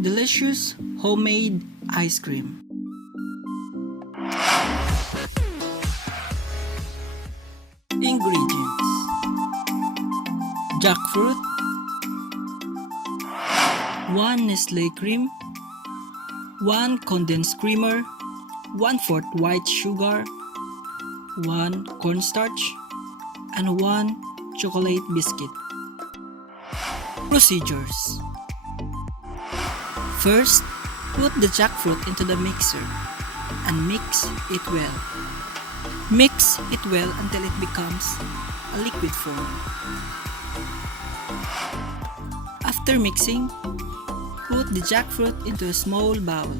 delicious homemade ice cream. Ingredients: jackfruit, 1 Nestle cream, 1 condensed creamer, 1/4 white sugar, 1 cornstarch, and 1 chocolate biscuit. Procedures: first, put the jackfruit into the mixer and mix it well. Mix it well until it becomes a liquid form. After mixing, put the jackfruit into a small bowl.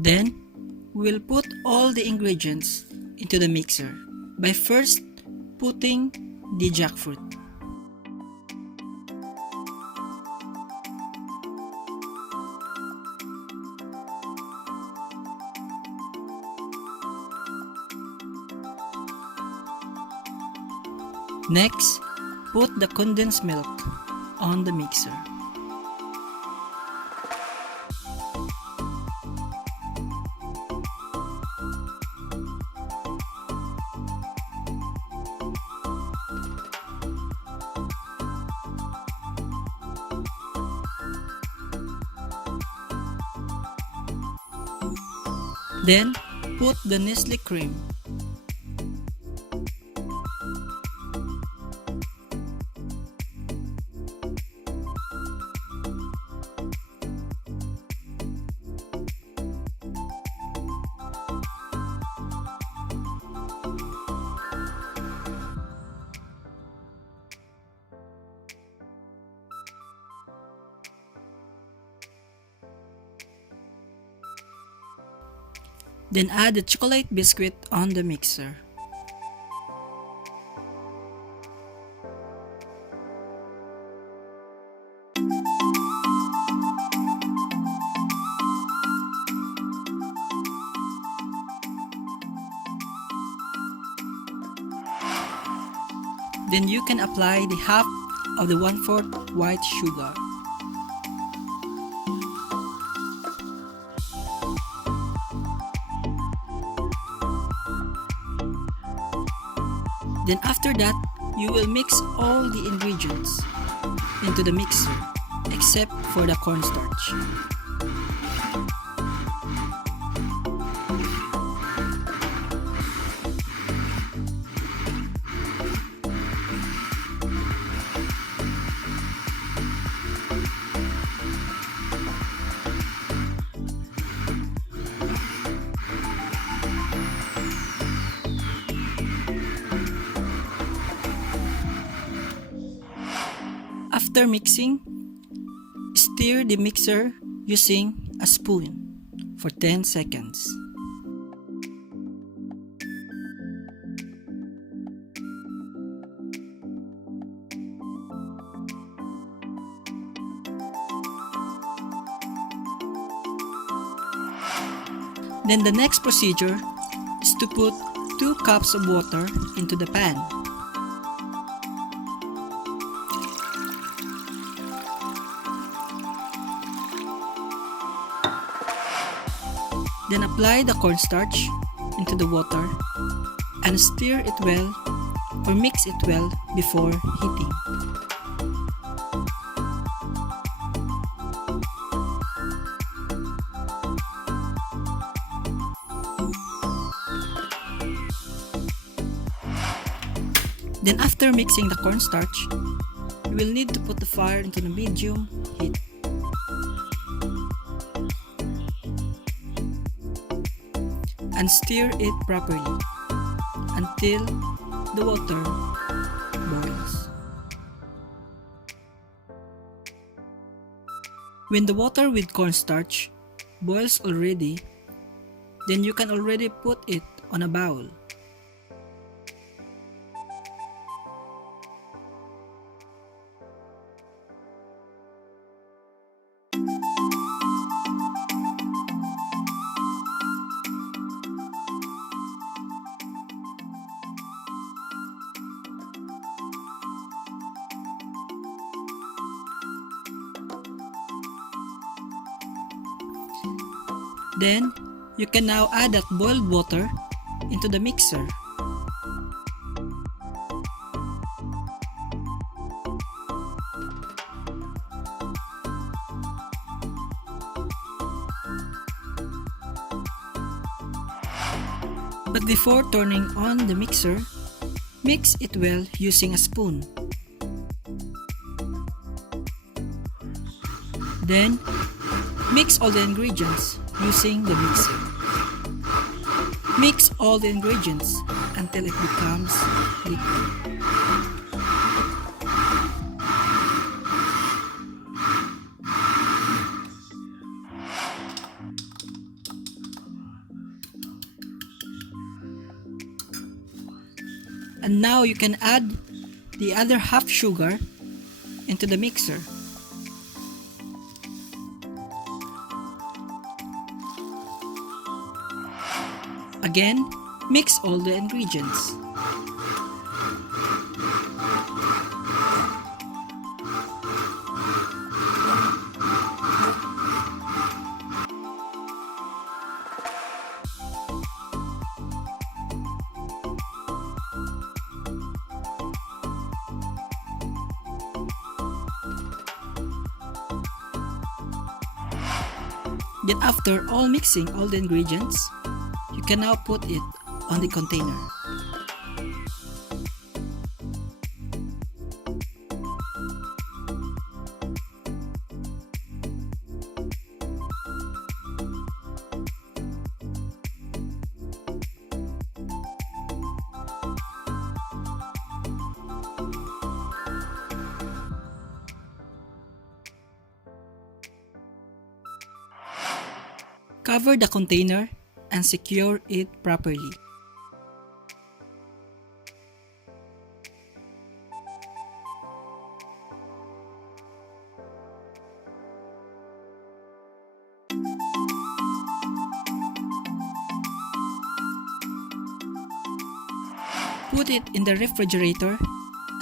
Then, we will put all the ingredients into the mixer by first putting the jackfruit. Next, put the condensed milk on the mixer. Then, put the Nestle cream. Then add the chocolate biscuit on the mixer. Then you can apply the half of the 1/4 white sugar. Then after that, you will mix all the ingredients into the mixer except for the cornstarch. After mixing, stir the mixer using a spoon for 10 seconds. Then the next procedure is to put 2 cups of water into the pan. Then apply the cornstarch into the water and stir it well or mix it well before heating. Then after mixing the cornstarch, you will need to put the fire into the medium heat. And stir it properly until the water boils. When the water with cornstarch boils already, then you can already put it on a bowl. Then, you can now add that boiled water into the mixer. But before turning on the mixer, mix it well using a spoon. Then, mix all the ingredients using the mixer. Mix all the ingredients until it becomes liquid. And now you can add the other half sugar into the mixer. Again, mix all the ingredients. Then after all mixing all the ingredients, you can now put it on the container. Cover the container and secure it properly. Put it in the refrigerator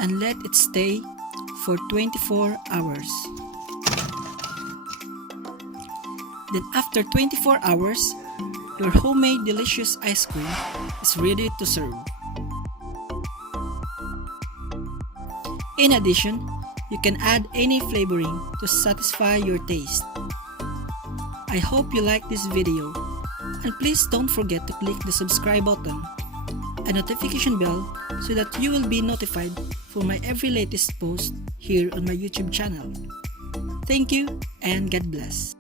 and let it stay for 24 hours. Then after 24 hours, your homemade delicious ice cream is ready to serve. In addition, you can add any flavoring to satisfy your taste. I hope you like this video, and please don't forget to click the subscribe button and notification bell so that you will be notified for my every latest post here on my YouTube channel. Thank you and God bless.